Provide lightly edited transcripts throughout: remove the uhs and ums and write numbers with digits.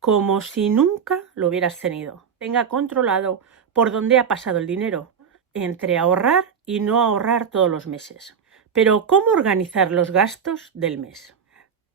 como si nunca lo hubieras tenido. Tenga controlado por dónde ha pasado el dinero, entre ahorrar y no ahorrar todos los meses. Pero ¿cómo organizar los gastos del mes?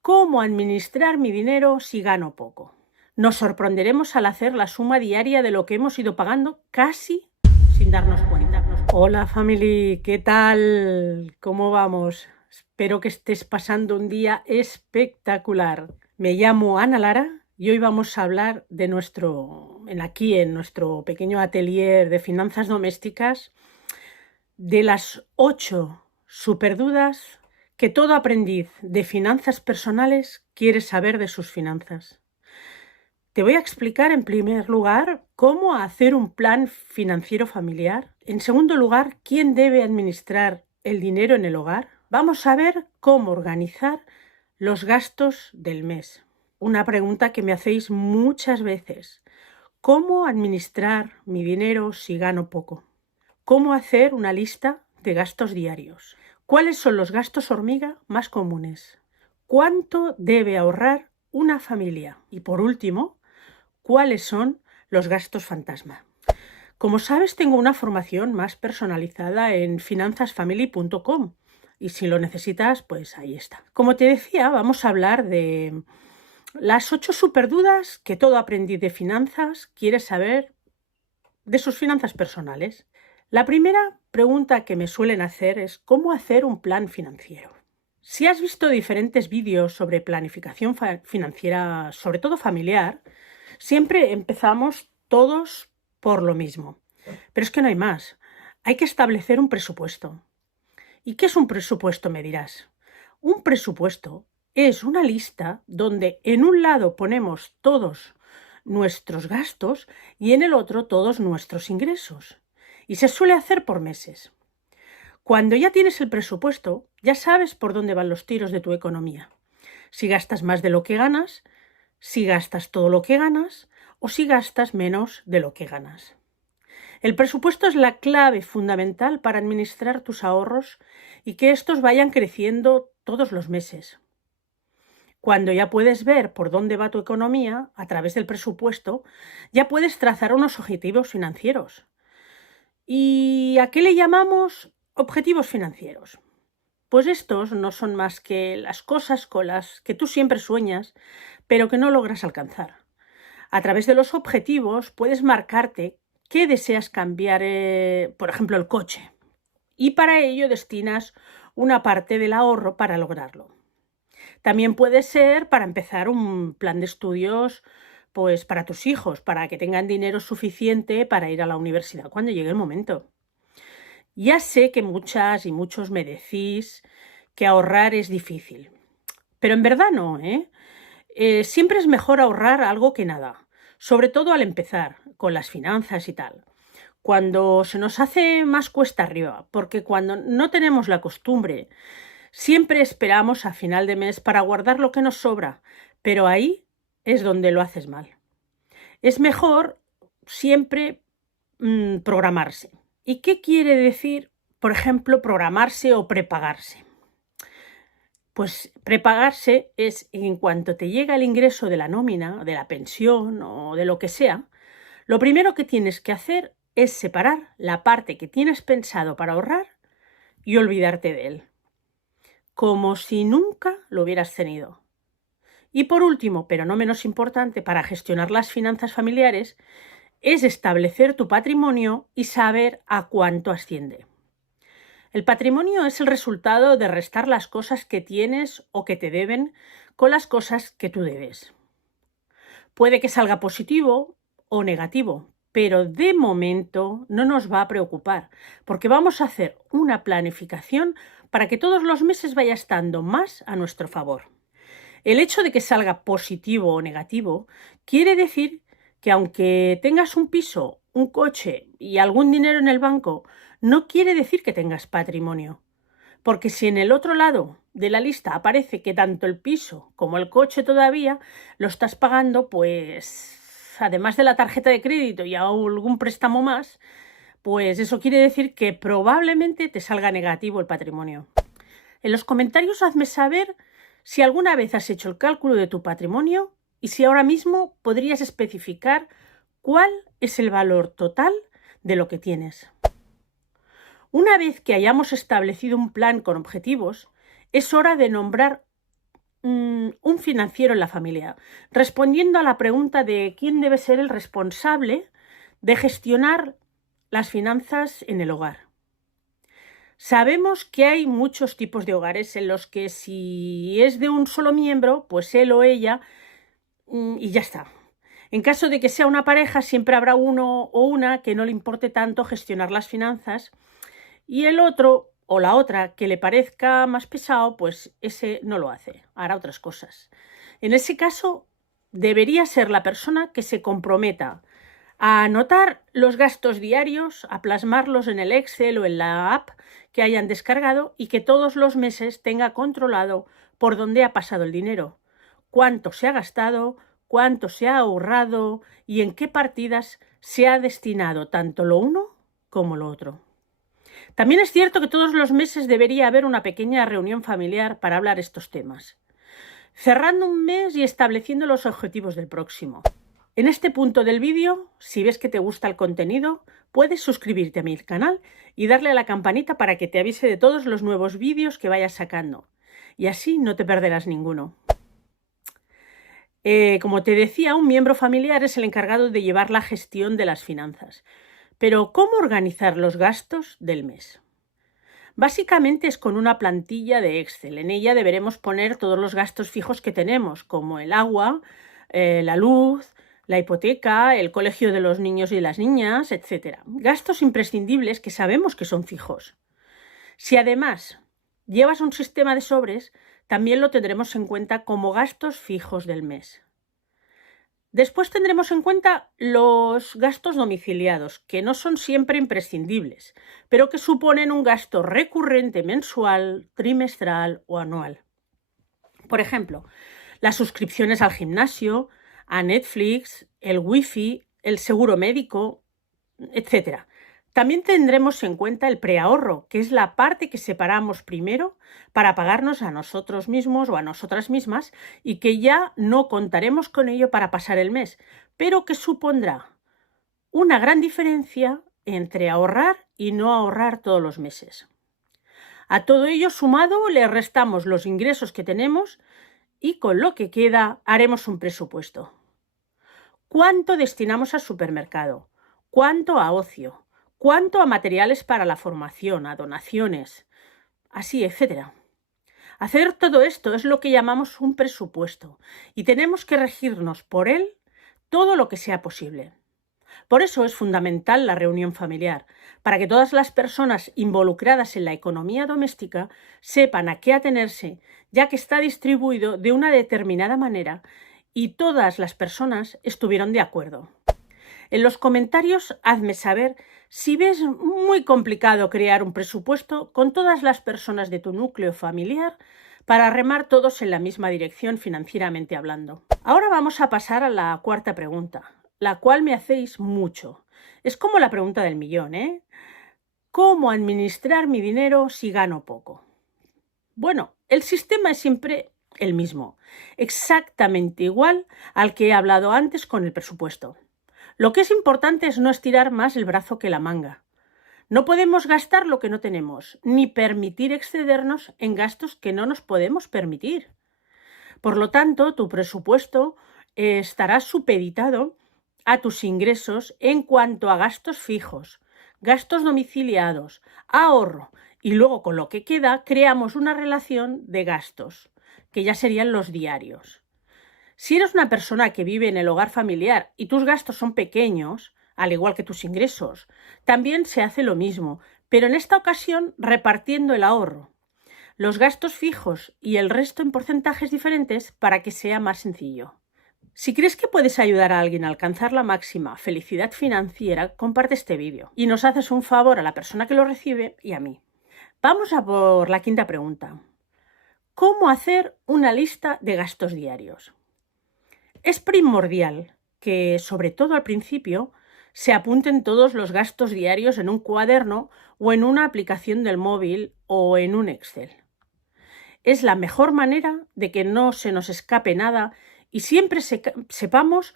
¿Cómo administrar mi dinero si gano poco? Nos sorprenderemos al hacer la suma diaria de lo que hemos ido pagando casi sin darnos cuenta. Hola family, ¿qué tal? ¿Cómo vamos? Espero que estés pasando un día espectacular. Me llamo Ana Lara y hoy vamos a hablar de en nuestro pequeño atelier de finanzas domésticas, de las 8 superdudas que todo aprendiz de finanzas personales quiere saber de sus finanzas. Te voy a explicar en primer lugar cómo hacer un plan financiero familiar. En segundo lugar, quién debe administrar el dinero en el hogar. Vamos a ver cómo organizar los gastos del mes. Una pregunta que me hacéis muchas veces. ¿Cómo administrar mi dinero si gano poco? ¿Cómo hacer una lista de gastos diarios? ¿Cuáles son los gastos hormiga más comunes? ¿Cuánto debe ahorrar una familia? Y por último, ¿cuáles son los gastos fantasma? Como sabes, tengo una formación más personalizada en finanzasfamily.com y si lo necesitas, pues ahí está. Como te decía, vamos a hablar de las 8 superdudas que todo aprendiz de finanzas quiere saber de sus finanzas personales. La primera pregunta que me suelen hacer es ¿cómo hacer un plan financiero? Si has visto diferentes vídeos sobre planificación financiera, sobre todo familiar, siempre empezamos todos por lo mismo. Pero es que no hay más. Hay que establecer un presupuesto. ¿Y qué es un presupuesto, me dirás? Un presupuesto es una lista donde en un lado ponemos todos nuestros gastos y en el otro todos nuestros ingresos. Y se suele hacer por meses. Cuando ya tienes el presupuesto, ya sabes por dónde van los tiros de tu economía. Si gastas más de lo que ganas, si gastas todo lo que ganas o si gastas menos de lo que ganas. El presupuesto es la clave fundamental para administrar tus ahorros y que estos vayan creciendo todos los meses. Cuando ya puedes ver por dónde va tu economía a través del presupuesto, ya puedes trazar unos objetivos financieros. ¿Y a qué le llamamos objetivos financieros? Pues estos no son más que las cosas con las que tú siempre sueñas, pero que no logras alcanzar. A través de los objetivos puedes marcarte qué deseas cambiar, por ejemplo, el coche. Y para ello destinas una parte del ahorro para lograrlo. También puede ser para empezar un plan de estudios pues para tus hijos, para que tengan dinero suficiente para ir a la universidad cuando llegue el momento. Ya sé que muchas y muchos me decís que ahorrar es difícil, pero en verdad no, siempre es mejor ahorrar algo que nada, sobre todo al empezar con las finanzas y tal. Cuando se nos hace más cuesta arriba, porque cuando no tenemos la costumbre, siempre esperamos a final de mes para guardar lo que nos sobra, pero ahí es donde lo haces mal. Es mejor siempre programarse. ¿Y qué quiere decir, por ejemplo, programarse o prepagarse? Pues prepagarse es en cuanto te llega el ingreso de la nómina, de la pensión o de lo que sea, lo primero que tienes que hacer es separar la parte que tienes pensado para ahorrar y olvidarte de él, como si nunca lo hubieras tenido. Y por último, pero no menos importante, para gestionar las finanzas familiares, es establecer tu patrimonio y saber a cuánto asciende. El patrimonio es el resultado de restar las cosas que tienes o que te deben con las cosas que tú debes. Puede que salga positivo o negativo, pero de momento no nos va a preocupar, porque vamos a hacer una planificación para que todos los meses vaya estando más a nuestro favor. El hecho de que salga positivo o negativo quiere decir que aunque tengas un piso, un coche y algún dinero en el banco, no quiere decir que tengas patrimonio. Porque si en el otro lado de la lista aparece que tanto el piso como el coche todavía lo estás pagando, pues además de la tarjeta de crédito y algún préstamo más, pues eso quiere decir que probablemente te salga negativo el patrimonio. En los comentarios hazme saber si alguna vez has hecho el cálculo de tu patrimonio y si ahora mismo podrías especificar cuál es el valor total de lo que tienes. Una vez que hayamos establecido un plan con objetivos, es hora de nombrar un financiero en la familia, respondiendo a la pregunta de quién debe ser el responsable de gestionar las finanzas en el hogar. Sabemos que hay muchos tipos de hogares en los que si es de un solo miembro, pues él o ella y ya está. En caso de que sea una pareja, siempre habrá uno o una que no le importe tanto gestionar las finanzas y el otro o la otra que le parezca más pesado, pues ese no lo hace, hará otras cosas. En ese caso, debería ser la persona que se comprometa a anotar los gastos diarios, a plasmarlos en el Excel o en la app que hayan descargado y que todos los meses tenga controlado por dónde ha pasado el dinero, cuánto se ha gastado, cuánto se ha ahorrado y en qué partidas se ha destinado tanto lo uno como lo otro. También es cierto que todos los meses debería haber una pequeña reunión familiar para hablar estos temas, cerrando un mes y estableciendo los objetivos del próximo. En este punto del vídeo, si ves que te gusta el contenido, puedes suscribirte a mi canal y darle a la campanita para que te avise de todos los nuevos vídeos que vaya sacando. Y así no te perderás ninguno. Como te decía, un miembro familiar es el encargado de llevar la gestión de las finanzas. Pero, ¿cómo organizar los gastos del mes? Básicamente es con una plantilla de Excel. En ella deberemos poner todos los gastos fijos que tenemos, como el agua, la luz, la hipoteca, el colegio de los niños y las niñas, etc. Gastos imprescindibles que sabemos que son fijos. Si además llevas un sistema de sobres, también lo tendremos en cuenta como gastos fijos del mes. Después tendremos en cuenta los gastos domiciliados, que no son siempre imprescindibles, pero que suponen un gasto recurrente mensual, trimestral o anual. Por ejemplo, las suscripciones al gimnasio, a Netflix, el wifi, el seguro médico, etc. También tendremos en cuenta el preahorro, que es la parte que separamos primero para pagarnos a nosotros mismos o a nosotras mismas y que ya no contaremos con ello para pasar el mes, pero que supondrá una gran diferencia entre ahorrar y no ahorrar todos los meses. A todo ello sumado le restamos los ingresos que tenemos y con lo que queda haremos un presupuesto. ¿Cuánto destinamos al supermercado? ¿Cuánto a ocio? ¿Cuánto a materiales para la formación, a donaciones? Así, etc. Hacer todo esto es lo que llamamos un presupuesto y tenemos que regirnos por él todo lo que sea posible. Por eso es fundamental la reunión familiar, para que todas las personas involucradas en la economía doméstica sepan a qué atenerse, ya que está distribuido de una determinada manera y todas las personas estuvieron de acuerdo. En los comentarios hazme saber si ves muy complicado crear un presupuesto con todas las personas de tu núcleo familiar para remar todos en la misma dirección financieramente hablando. Ahora vamos a pasar a la cuarta pregunta, la cual me hacéis mucho. Es como la pregunta del millón, ¿eh? ¿Cómo administrar mi dinero si gano poco? Bueno, el sistema es siempre el mismo, exactamente igual al que he hablado antes con el presupuesto. Lo que es importante es no estirar más el brazo que la manga. No podemos gastar lo que no tenemos, ni permitir excedernos en gastos que no nos podemos permitir. Por lo tanto, tu presupuesto estará supeditado a tus ingresos en cuanto a gastos fijos, gastos domiciliados, ahorro y luego con lo que queda creamos una relación de gastos, que ya serían los diarios. Si eres una persona que vive en el hogar familiar y tus gastos son pequeños, al igual que tus ingresos, también se hace lo mismo, pero en esta ocasión repartiendo el ahorro, los gastos fijos y el resto en porcentajes diferentes para que sea más sencillo. Si crees que puedes ayudar a alguien a alcanzar la máxima felicidad financiera, comparte este vídeo y nos haces un favor a la persona que lo recibe y a mí. Vamos a por la quinta pregunta. ¿Cómo hacer una lista de gastos diarios? Es primordial que, sobre todo al principio, se apunten todos los gastos diarios en un cuaderno o en una aplicación del móvil o en un Excel. Es la mejor manera de que no se nos escape nada y siempre sepamos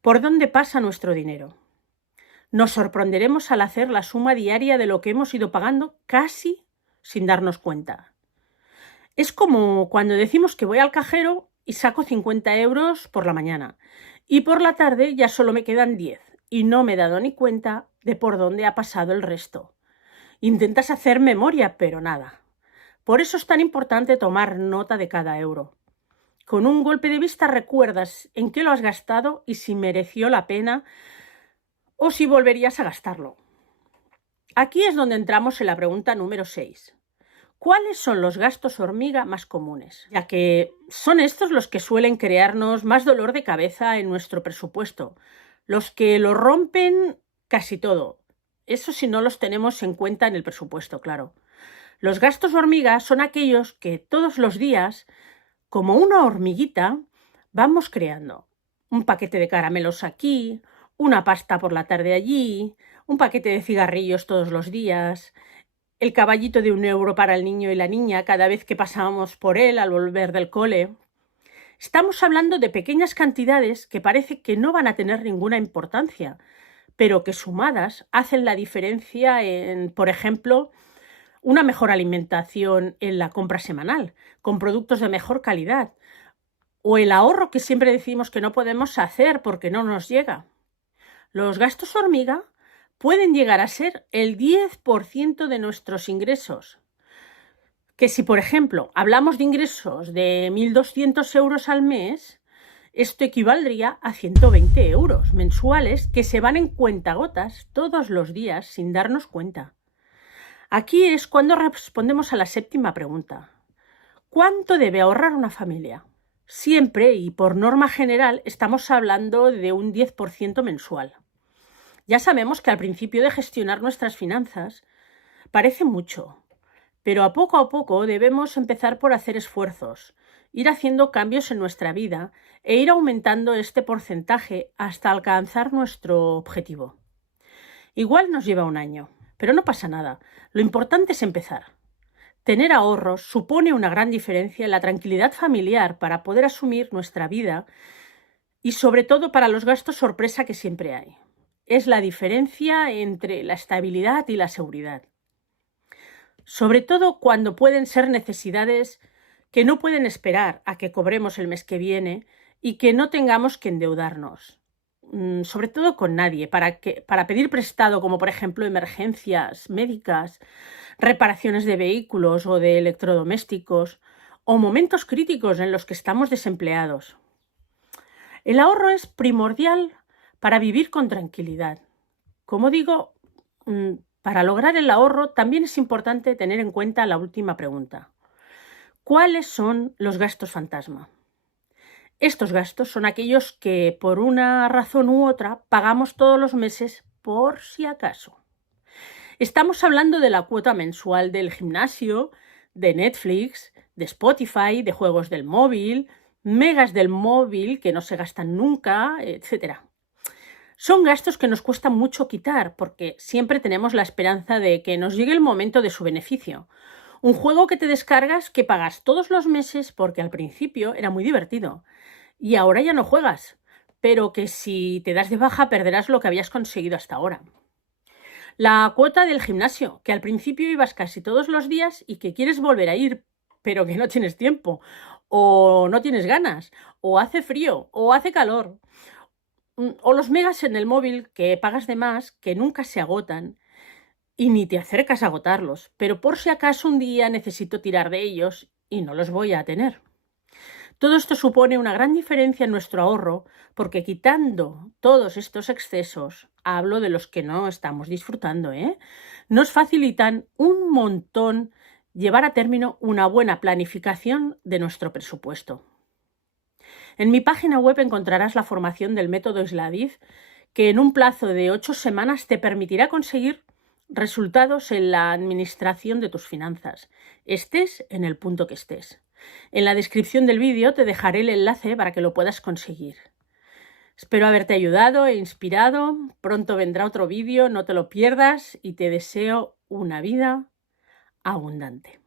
por dónde pasa nuestro dinero. Nos sorprenderemos al hacer la suma diaria de lo que hemos ido pagando casi sin darnos cuenta. Es como cuando decimos que voy al cajero y saco 50 euros por la mañana y por la tarde ya solo me quedan 10 y no me he dado ni cuenta de por dónde ha pasado el resto. Intentas hacer memoria, pero nada. Por eso es tan importante tomar nota de cada euro. Con un golpe de vista recuerdas en qué lo has gastado y si mereció la pena o si volverías a gastarlo. Aquí es donde entramos en la pregunta número 6. ¿Cuáles son los gastos hormiga más comunes? Ya que son estos los que suelen crearnos más dolor de cabeza en nuestro presupuesto, los que lo rompen casi todo. Eso si no los tenemos en cuenta en el presupuesto, claro. Los gastos hormiga son aquellos que todos los días, como una hormiguita, vamos creando. Un paquete de caramelos aquí, una pasta por la tarde allí, un paquete de cigarrillos todos los días, el caballito de 1 euro para el niño y la niña cada vez que pasábamos por él al volver del cole. Estamos hablando de pequeñas cantidades que parece que no van a tener ninguna importancia, pero que sumadas hacen la diferencia en, por ejemplo, una mejor alimentación en la compra semanal, con productos de mejor calidad, o el ahorro que siempre decimos que no podemos hacer porque no nos llega. Los gastos hormiga pueden llegar a ser el 10% de nuestros ingresos. Que si, por ejemplo, hablamos de ingresos de 1.200 euros al mes, esto equivaldría a 120 euros mensuales que se van en cuentagotas todos los días sin darnos cuenta. Aquí es cuando respondemos a la 7ª pregunta. ¿Cuánto debe ahorrar una familia? Siempre y por norma general estamos hablando de un 10% mensual. Ya sabemos que al principio de gestionar nuestras finanzas parece mucho, pero a poco debemos empezar por hacer esfuerzos, ir haciendo cambios en nuestra vida e ir aumentando este porcentaje hasta alcanzar nuestro objetivo. Igual nos lleva un año, pero no pasa nada. Lo importante es empezar. Tener ahorros supone una gran diferencia en la tranquilidad familiar para poder asumir nuestra vida y sobre todo para los gastos sorpresa que siempre hay. Es la diferencia entre la estabilidad y la seguridad. Sobre todo cuando pueden ser necesidades que no pueden esperar a que cobremos el mes que viene y que no tengamos que endeudarnos. Sobre todo con nadie, para pedir prestado, como por ejemplo emergencias médicas, reparaciones de vehículos o de electrodomésticos, o momentos críticos en los que estamos desempleados. El ahorro es primordial para vivir con tranquilidad. Como digo, para lograr el ahorro también es importante tener en cuenta la última pregunta. ¿Cuáles son los gastos fantasma? Estos gastos son aquellos que por una razón u otra pagamos todos los meses por si acaso. Estamos hablando de la cuota mensual del gimnasio, de Netflix, de Spotify, de juegos del móvil, megas del móvil que no se gastan nunca, etc. Son gastos que nos cuesta mucho quitar porque siempre tenemos la esperanza de que nos llegue el momento de su beneficio. Un juego que te descargas que pagas todos los meses porque al principio era muy divertido y ahora ya no juegas, pero que si te das de baja perderás lo que habías conseguido hasta ahora. La cuota del gimnasio, que al principio ibas casi todos los días y que quieres volver a ir, pero que no tienes tiempo, o no tienes ganas, o hace frío, o hace calor. O los megas en el móvil que pagas de más, que nunca se agotan y ni te acercas a agotarlos, pero por si acaso un día necesito tirar de ellos y no los voy a tener. Todo esto supone una gran diferencia en nuestro ahorro porque quitando todos estos excesos, hablo de los que no estamos disfrutando, nos facilitan un montón llevar a término una buena planificación de nuestro presupuesto. En mi página web encontrarás la formación del método Slaviv que en un plazo de 8 semanas te permitirá conseguir resultados en la administración de tus finanzas, estés en el punto que estés. En la descripción del vídeo te dejaré el enlace para que lo puedas conseguir. Espero haberte ayudado e inspirado. Pronto vendrá otro vídeo, no te lo pierdas y te deseo una vida abundante.